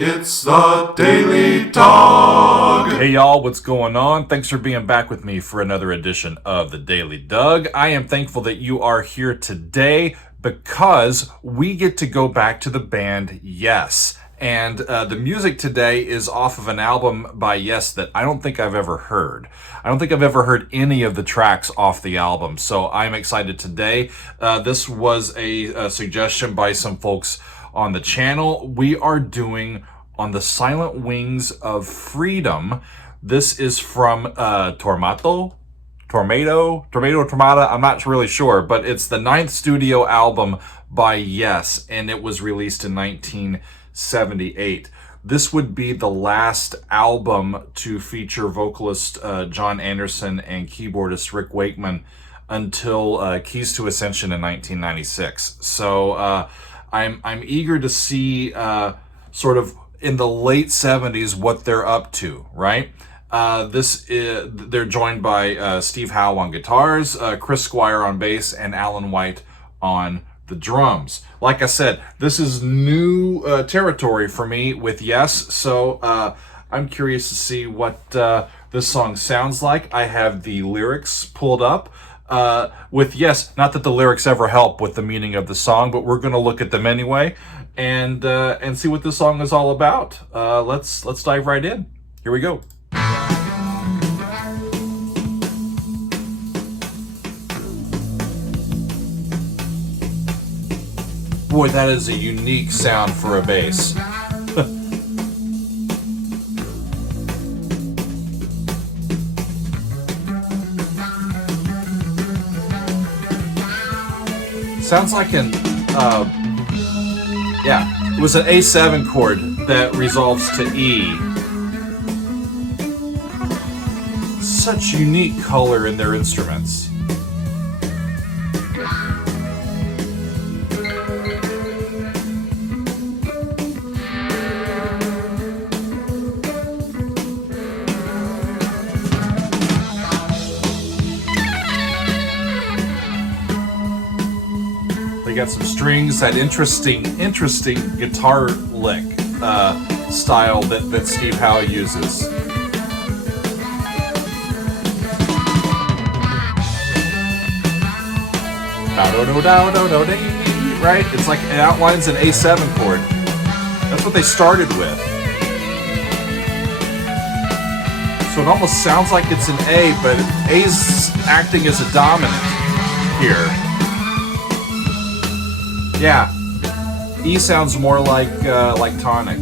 It's the Daily Dog. Hey y'all, what's going on? Thanks for being back with me for another edition of the Daily Doug. I am thankful that you are here today because we get to go back to the band Yes. And the music today is off of an album by Yes that I don't think I've ever heard. I don't think I've ever heard any of the tracks off the album, so I'm excited today. This was a suggestion by some folks on the channel. We are doing On the Silent Wings of Freedom. This is from Tormato, I'm not really sure, but it's the 9th studio album by Yes, and it was released in 1978. This would be the last album to feature vocalist John Anderson and keyboardist Rick Wakeman until Keys to Ascension in 1996. So I'm eager to see sort of in the late 70s what they're up to, right? They're joined by Steve Howe on guitars, Chris Squire on bass, and Alan White on the drums. Like I said, this is new territory for me with Yes, so I'm curious to see what this song sounds like. I have the lyrics pulled up. With Yes, not that the lyrics ever help with the meaning of the song, but we're going to look at them anyway and see what this song is all about. Let's dive right in. Here we go. Boy, that is a unique sound for a bass. Sounds like it was an A7 chord that resolves to E. Such unique color in their instruments. They got some strings, that interesting guitar lick style that Steve Howe uses. Right? It's like it outlines an A7 chord. That's what they started with. So it almost sounds like it's an A, but A's acting as a dominant here. Yeah, E sounds more like tonic.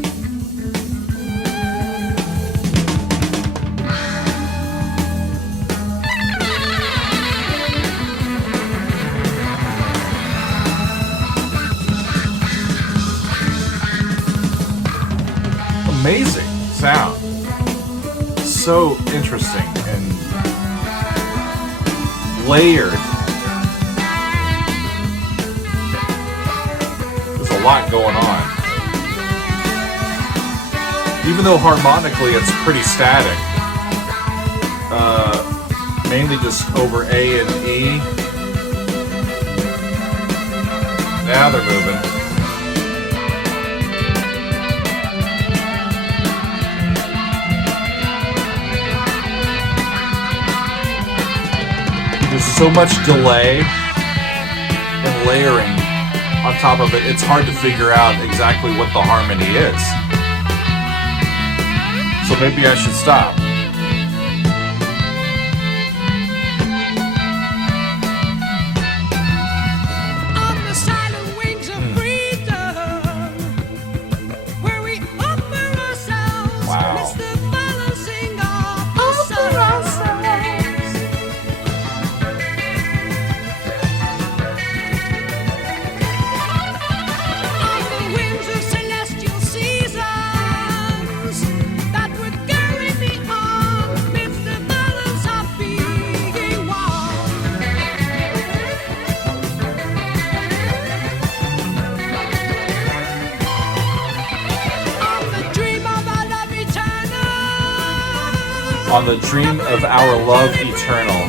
Amazing sound. So interesting and layered. A lot going on. Even though harmonically it's pretty static, mainly just over A and E. Now they're moving. There's so much delay and layering on top of it, it's hard to figure out exactly what the harmony is. So maybe I should stop. On the silent wings of freedom, where we offer ourselves, Wow. it's the balancing of the stars. On the winds of celestial seasons that would carry me on with the balance of being one. On the dream of our love eternal. On the dream of our love eternal,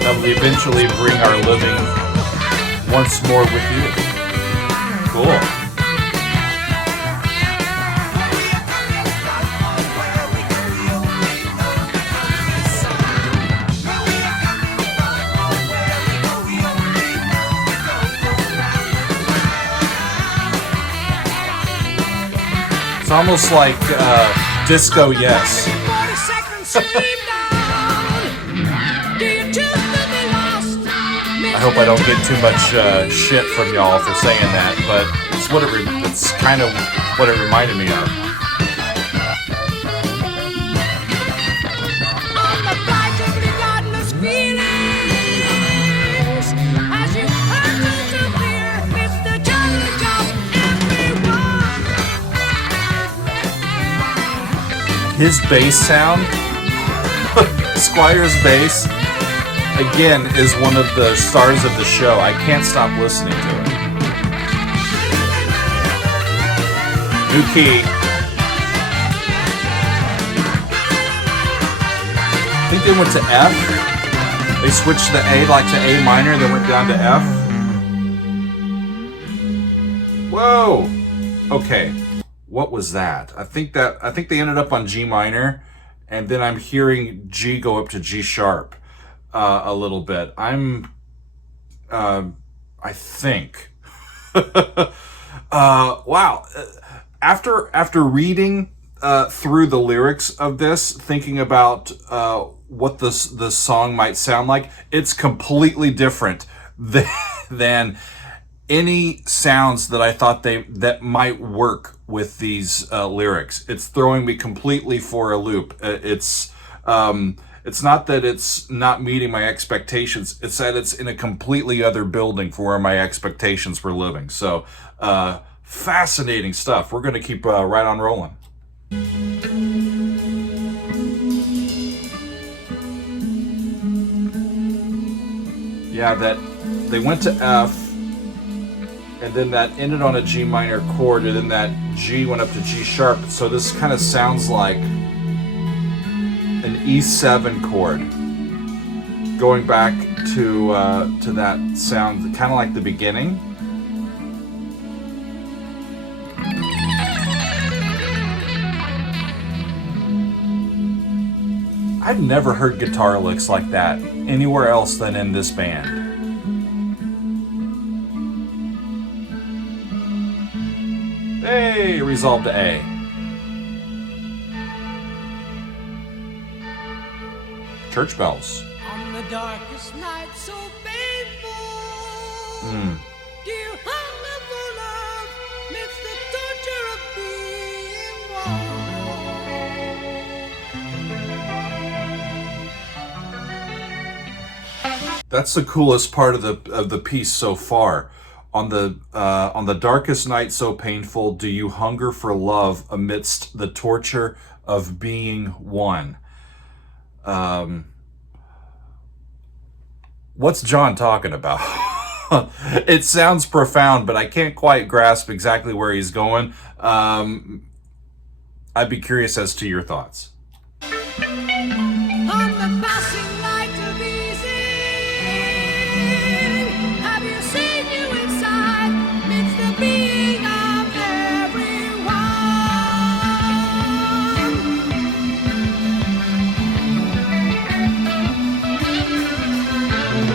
that will eventually bring our living once more with you. Cool. It's almost like Disco Yes. 40 seconds sleep down. Do you choose to be lost? I hope I don't get too much shit from y'all for saying that, but it's kind of what it reminded me of. On the flight of regardless feelings, as you hurtle to fear, it's the challenge of everyone. His bass sound, Squire's bass, again, is one of the stars of the show. I can't stop listening to it. New key. I think they went to F. They switched the A like to A minor, then went down to F. Whoa. Okay. What was that? I think they ended up on G minor, and then I'm hearing G go up to G sharp a little bit. I think. Wow. After reading through the lyrics of this, thinking about what the song might sound like, it's completely different than any sounds that I thought that might work with these lyrics. It's throwing me completely for a loop. It's not that it's not meeting my expectations. It's that it's in a completely other building for where my expectations were living. So, fascinating stuff. We're going to keep right on rolling. Yeah, that they went to F, and then that ended on a G minor chord, and then that G went up to G sharp. So this kind of sounds like an E7 chord, going back to that sound, kind of like the beginning. I've never heard guitar licks like that anywhere else than in this band. Hey, resolved to A. Church bells. On the darkest night so painful, do you hunger for love midst the torture of being one? That's the coolest part of the piece so far. On the darkest night so painful, do you hunger for love amidst the torture of being one? What's John talking about? It sounds profound, but I can't quite grasp exactly where he's going. I'd be curious as to your thoughts. On the passing light of easing, have you seen you inside midst the being of everyone?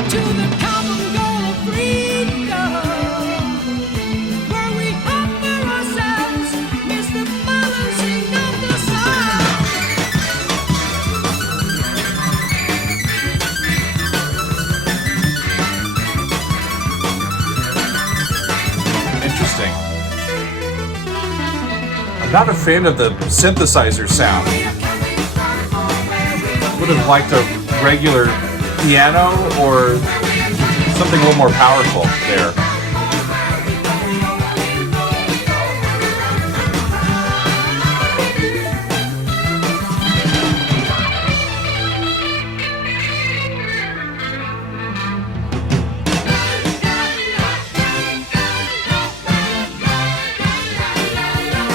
To the common goal of freedom, where we offer ourselves midst the balancing of the sun. Interesting. I'm not a fan of the synthesizer sound. Would have liked a regular piano or something a little more powerful there.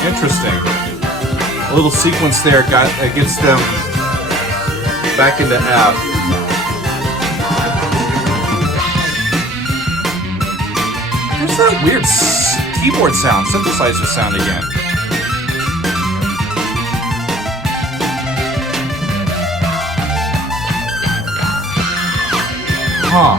Interesting. A little sequence there gets them back into F. There's that weird keyboard sound, synthesizer sound again. Huh.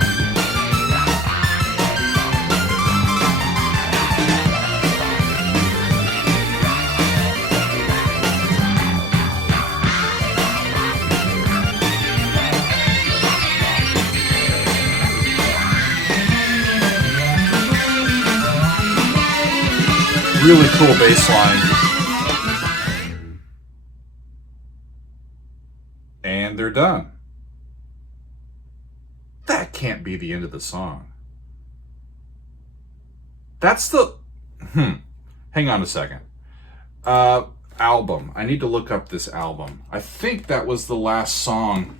Really cool bass line. And they're done. That can't be the end of the song. That's the... Hang on a second. Album. I need to look up this album. I think that was the last song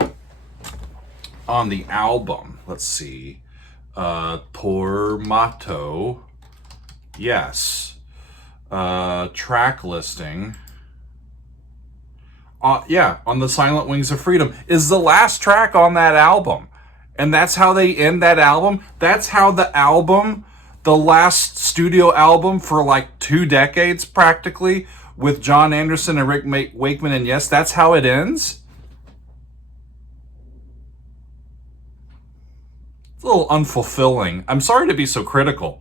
on the album. Let's see. Tormato. Yes. Track listing. Yeah, On the Silent Wings of Freedom is the last track on that album. And that's how they end that album. That's how the album, the last studio album for like 2 decades practically, with John Anderson and Rick Wakeman, and yes, that's how it ends. It's a little unfulfilling. I'm sorry to be so critical.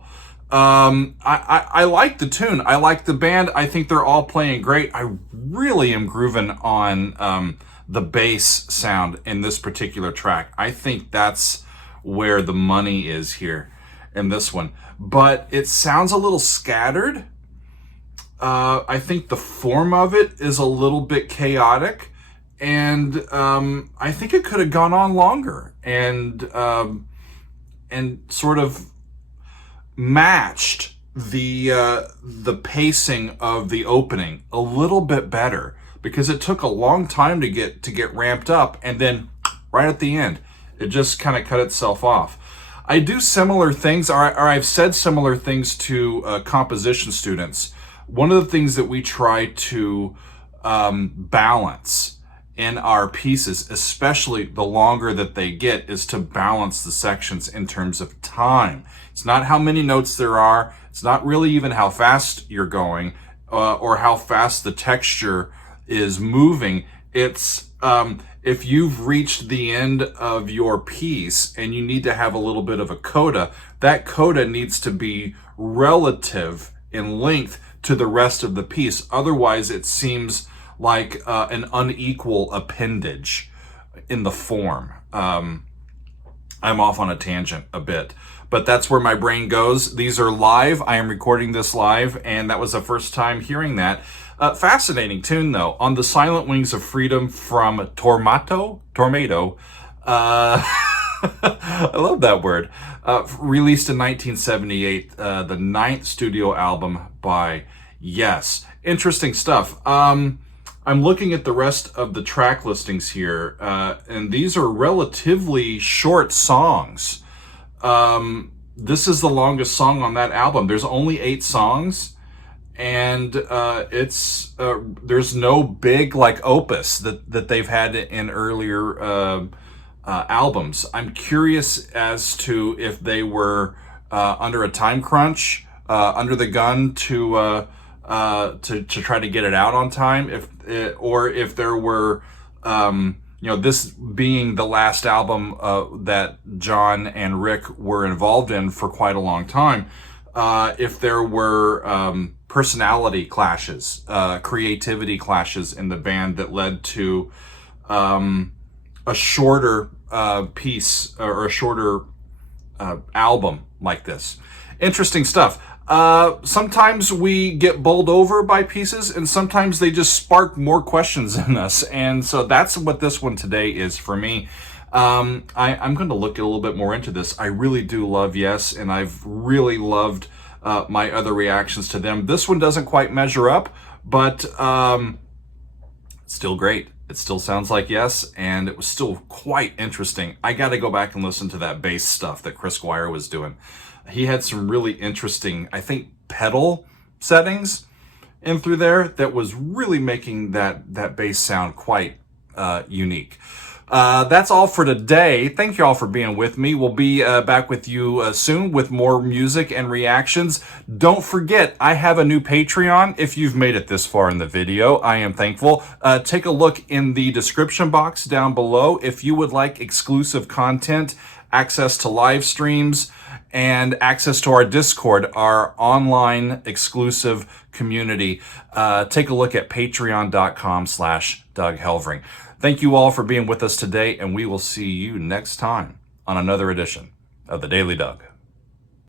I like the tune. I like the band. I think they're all playing great. I really am grooving on the bass sound in this particular track. I think that's where the money is here in this one. But it sounds a little scattered. I think the form of it is a little bit chaotic. And I think it could have gone on longer and sort of matched the pacing of the opening a little bit better, because it took a long time to get ramped up, and then right at the end it just kind of cut itself off. I do similar things, or I've said similar things to composition students. One of the things that we try to balance in our pieces, especially the longer that they get, is to balance the sections in terms of time. It's not how many notes there are. It's not really even how fast you're going or how fast the texture is moving. It's if you've reached the end of your piece and you need to have a little bit of a coda, that coda needs to be relative in length to the rest of the piece. Otherwise, it seems like an unequal appendage in the form. I'm off on a tangent a bit, but that's where my brain goes. These are live. I am recording this live, and that was the first time hearing that. Fascinating tune, though. On the Silent Wings of Freedom from Tormato. I love that word. Released in 1978, the 9th studio album by Yes. Interesting stuff. I'm looking at the rest of the track listings here, and these are relatively short songs. This is the longest song on that album. There's only 8 songs, and there's no big like opus that they've had in earlier albums. I'm curious as to if they were under a time crunch, under the gun to try to get it out on time, or if there were, this being the last album that John and Rick were involved in for quite a long time, if there were personality clashes, creativity clashes in the band that led to a shorter piece or a shorter album like this. Interesting stuff. Sometimes we get bowled over by pieces, and sometimes they just spark more questions in us. And so that's what this one today is for me. I'm going to look a little bit more into this. I really do love Yes, and I've really loved my other reactions to them. This one doesn't quite measure up, but still great. It still sounds like Yes, and it was still quite interesting. I got to go back and listen to that bass stuff that Chris Squire was doing. He had some really interesting, I think, pedal settings in through there that was really making that bass sound quite unique. That's all for today. Thank you all for being with me. We'll be back with you soon with more music and reactions. Don't forget, I have a new Patreon. If you've made it this far in the video, I am thankful. Take a look in the description box down below if you would like exclusive content, access to live streams, and access to our Discord, our online exclusive community. Take a look at patreon.com/DougHelvering. Thank you all for being with us today, and we will see you next time on another edition of The Daily Doug.